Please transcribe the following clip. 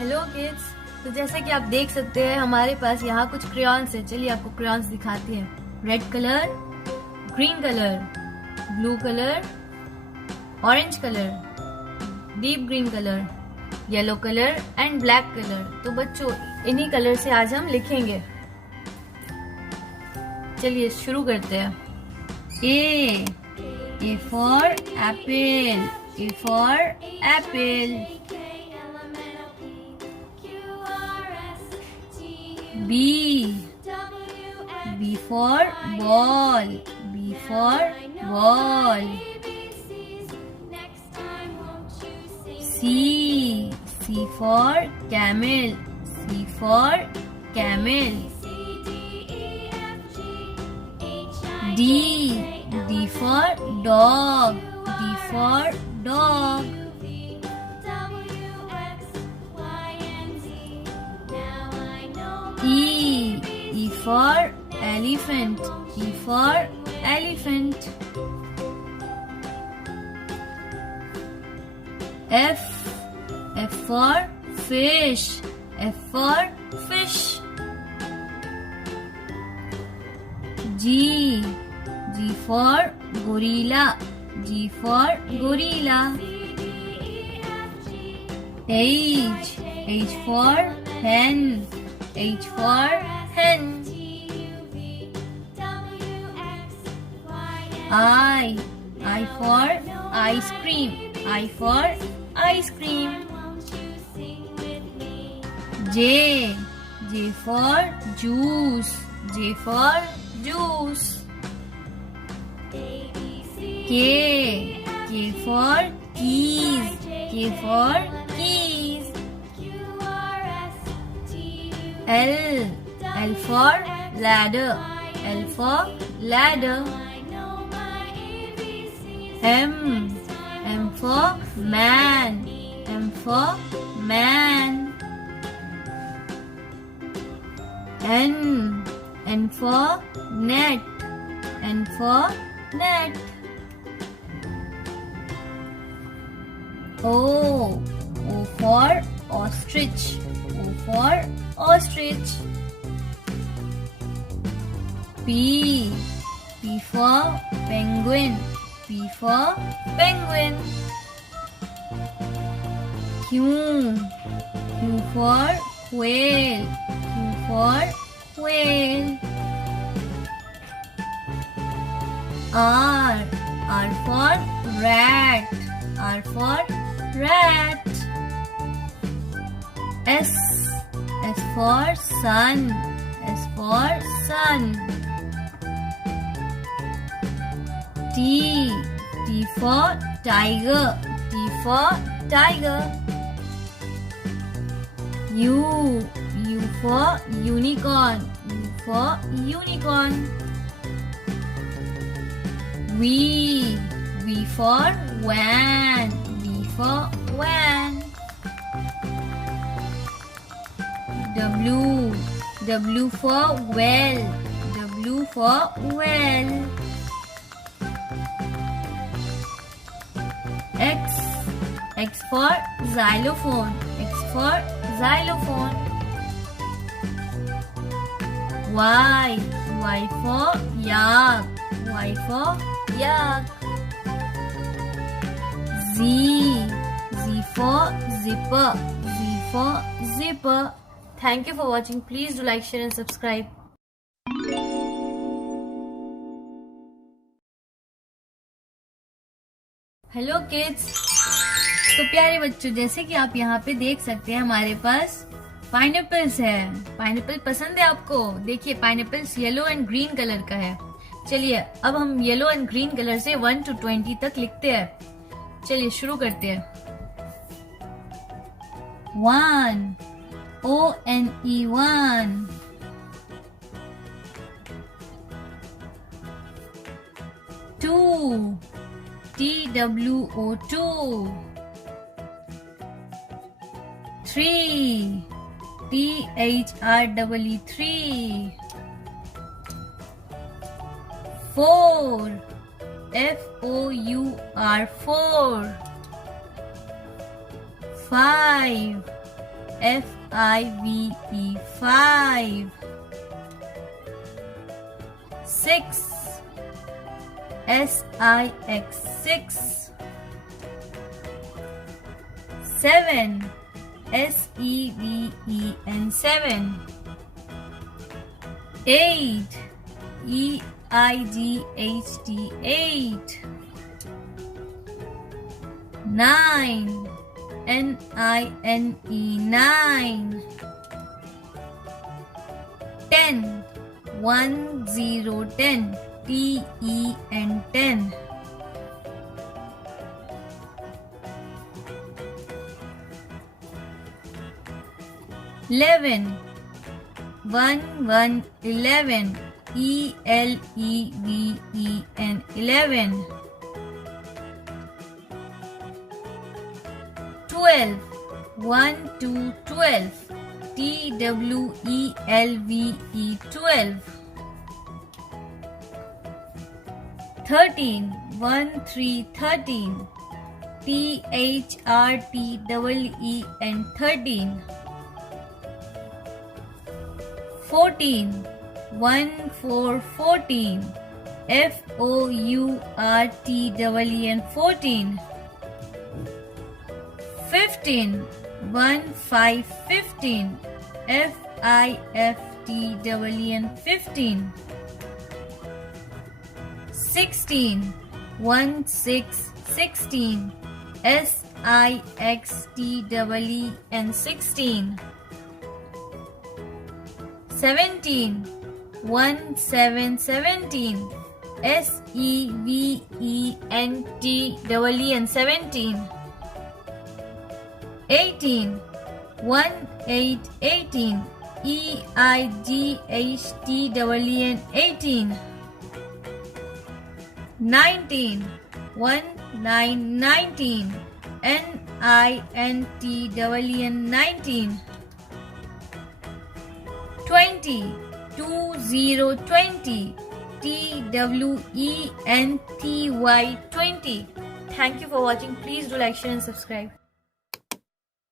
Hello kids. तो जैसा कि आप देख सकते हैं हमारे पास यहाँ कुछ क्रेयॉन्स है। चलिए आपको क्रेयॉन्स दिखाती हैं। Red colour, green colour, blue colour, orange colour, deep green colour, yellow colour and black colour. तो बच्चों इन्हीं कलर से आज हम लिखेंगे। चलिए शुरू करते हैं। A for apple, A for apple. B for ball, B for ball. C for camel, C for camel. D for dog, D for dog. E for elephant, E for elephant. F for fish, F for fish. G for gorilla, G for gorilla. H for hen, H for hen. I for ice cream, I for ice cream. J for juice, J for juice. K for keys, K for keys. L for ladder, L for ladder. M for man, M for man. N for net, N for net. O for ostrich, O for ostrich. P for penguin, P for penguin. Q for quail, Q for quail. R for rat, R for rat. S for sun, S for sun. T for tiger, T for tiger. U for unicorn, U for unicorn. V for van, V for van. W for well, W for well. X for xylophone, X for xylophone. Y for yak, Y for yak. Z for zipper, Z for zipper. Thank you for watching. Please do like, share and subscribe. Hello kids. तो प्यारे बच्चों, जैसे कि आप यहाँ पे देख सकते हैं हमारे पास पाइनएप्पल्स है। पाइनएप्पल पसंद है आपको? देखिए pineapples yellow and green colour का है। चलिए अब हम येलो एंड ग्रीन कलर से 1 to 20 तक लिखते हैं। चलिए शुरू करते हैं। 1 O-N-E 1. 2 T-W-O 2. 3 T-H-R-E-E 3. 4 F-O-U-R 4. 5 F-I-V-E, 5. 6, S-I-X, 6. 7, S-E-V-E-N, 7. 8, E-I-G-H-T, 8. 9, N-I-N-E, 9. 10, 1, 0, 10, T-E-N, 10. 11, 1, 1, 11, E-L-E-V-E-N, 11. 12, 1, 2, 12, T-W-E-L-V-E, 12. 13, 1, 3, 13, T-H-R-T-E-E-N, 13. 14, 1, 4, 14, F-O-U-R-T-E-N, 14. 15, 1, 5, 15, F-I-F-T-E-N, 15. 16, 1, 6, 16, S-I-X-T-E-N, 16. 17, 1, 7, 17, S-E-V-E-N-T-E-N, 17. 18, 1, 8, 18, E-I-G-H-T-E-N, 18. 19, 1, 9, 19, N-I-N-T-E-N, 19. 20, 2, 0, 20, T-W-E-N-T-Y, 20. Thank you for watching. Please do like, share and subscribe.